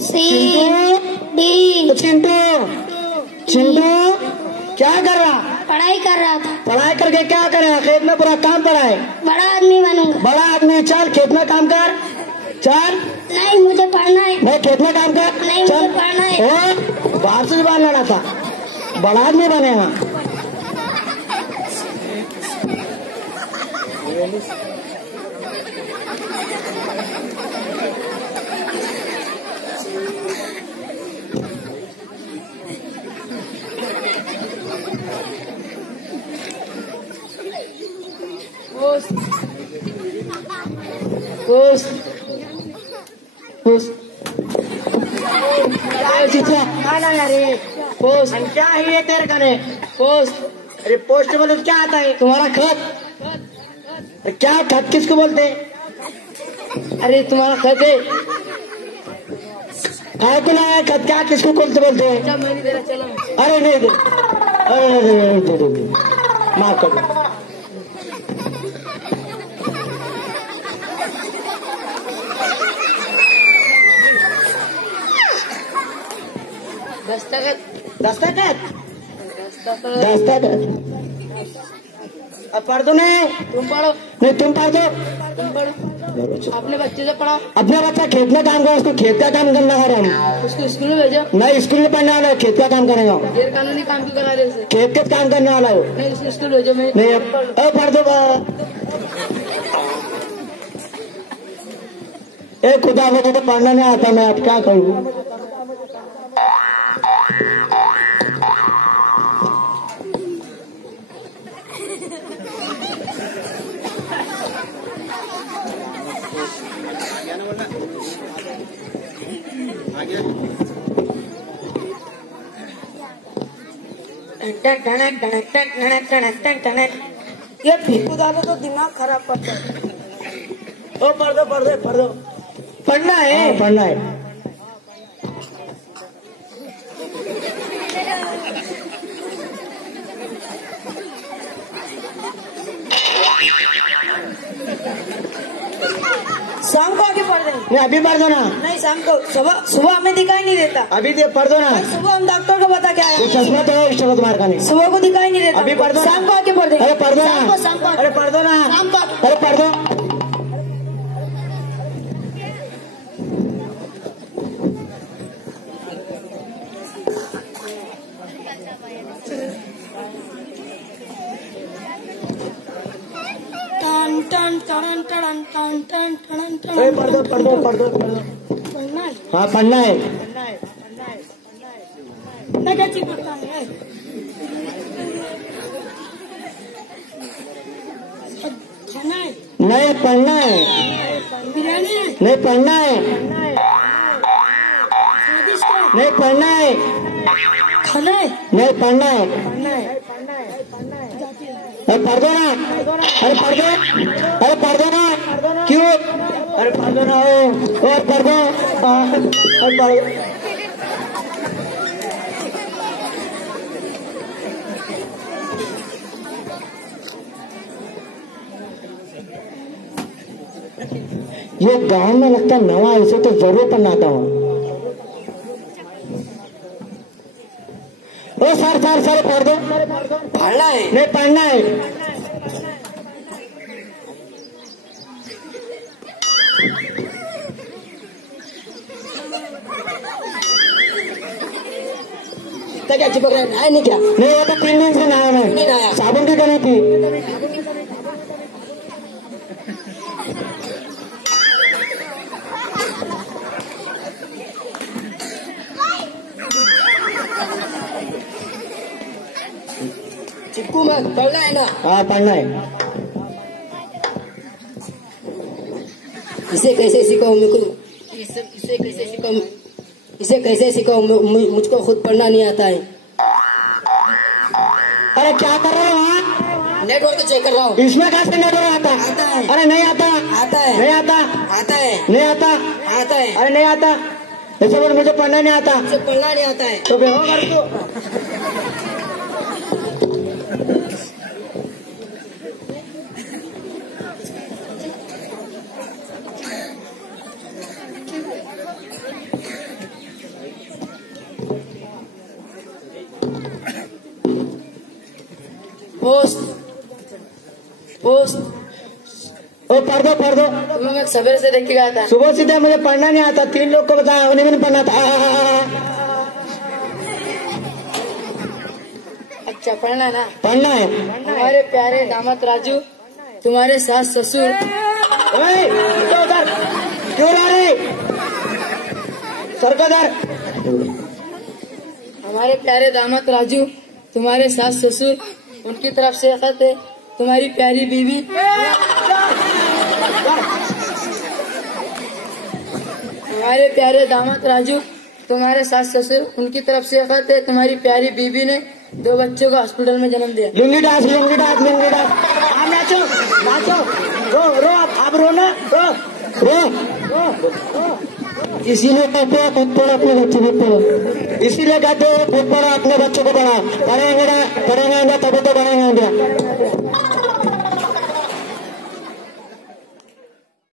C D. Chintu Chintu क्या कर रहा? पढ़ाई कर रहा था। पढ़ाई करके क्या करेगा? खेत में पूरा काम पड़ा है। बड़ा आदमी बनूंगा। बड़ा आदमी, चल खेत में काम कर। चल। नहीं मुझे पढ़ना है। नहीं खेत में काम कर। नहीं मुझे पढ़ना है। ओ बाहर से बाहर लड़ा था, बड़ा आदमी बनेगा। पोस्ट क्या है ये तेरे का? पोस्ट? अरे पोस्ट बोले क्या आता है तुम्हारा? खत। क्या खत किसको बोलते? अरे तुम्हारा खत है क्या? को लाया खत? क्या किसको बोलते हैं? अरे नहीं दे, अरे दे माफ कर दो। दस्तखत अब पढ़ दो। नहीं तुम पढ़ो। नहीं तुम पढ़ दो। अपने बच्चे से पढ़ाओ। अपना बच्चा खेत में काम करो, उसको खेत का काम करना है। हम उसको स्कूल में भेजो। नहीं स्कूल में पढ़ने वाला, खेत का काम करेगा। गैर कानूनी काम क्यों करा रहे? खेत के काम करने वाला हो। नहीं उसको स्कूल भेजो। मैं नहीं अब पढ़ दो। खुदा मुझे तो पढ़ना नहीं आता, मैं अब क्या करूँ? ये भीखू डालो तो दिमाग खराब करता है। ओ पढ़ दो। पढ़ना है, पढ़ना है। शाम को आगे पढ़ देंगे। नहीं अभी पढ़ दो ना। नहीं शाम को, सुबह हमें दिखाई नहीं देता। अभी पढ़ दो ना। सुबह हम डॉक्टर को बता के आए। चश्मा तो है इस तुम्हारे का नहीं। सुबह को दिखाई नहीं देता। अभी पढ़ दो। शाम को आके पढ़ देंगे। अरे पढ़ दो ना। शाम को अरे पढ़ दो ना। शाम को। अरे पढ़ दो। पढ़ दो। हाँ पढ़ना है। नहीं पढ़ना है। नहीं पढ़ना है। नहीं पढ़ना है। नहीं पढ़ना है। अरे पढ़ दो ना। अरे पढ़ दो। अरे पढ़ दो ना। क्यों? अरे पढ़ दो ना। और पढ़ दो। अरे पढ़। ये गांव में लगता है नवा, इसे तो जरूर पढ़ना आता हूँ। ओ सर पढ़ दो। पढ़ना है। नहीं पढ़ना है। क्या चिपक रहा है? नहाए नहीं क्या? नहीं वो तो 3 दिन से नहाया मैं। नहीं नहाया। साबुन की कमी थी। चिपकू मत, पढ़ना है ना। हाँ पढ़ना है। इसे कैसे सिखाऊं? इसे कैसे सिखाऊं? मुझको खुद पढ़ना नहीं आता है। अरे क्या कर रहे हो आप? नेटवर्क चेक कर रहा हूँ। इसमें कैसे नेटवर्क आता? आता है। अरे नहीं आता। आता है। नहीं आता। आता है। नहीं आता। आता है। अरे नहीं आता। ऐसे बोल मुझे पढ़ना नहीं आता। मुझे पढ़ना नहीं आता है। तो बेहो कर दो। Post post. ओ पढ़ दो पढ़ दो। तुम्हें मैं सवेरे से देख के गया था। सुबह सीधे मुझे पढ़ना नहीं आता, 3 लोग को बताया, उन्हें भी नहीं पढ़ना था। अच्छा पढ़ना ना, पढ़ना है। हमारे प्यारे दामाद राजू, तुम्हारे सास ससुर। ओए, तो उधर क्यों ला रहे? सरकदर। हमारे प्यारे दामाद राजू, तुम्हारे सास ससुर, उनकी तरफ से खत है। तुम्हारी प्यारी बीवी, हमारे प्यारे दामाद राजू, तुम्हारे सास ससुर, उनकी तरफ से खत है। तुम्हारी प्यारी बीवी ने 2 बच्चों को हॉस्पिटल में जन्म दिया। Lungi dance lungi dance lungi dance. आप नाचो नाचो, रो रो, आप रो ना, रो रो। इसीलिए कहते हैं खुद पढ़ो अपने बच्चों को पढ़ो, इसीलिए कहते हैं खुद पढ़ो अपने बच्चों को पढ़ाओ। पढ़ेंगे ना तभी तो बढ़ेंगे इंडिया।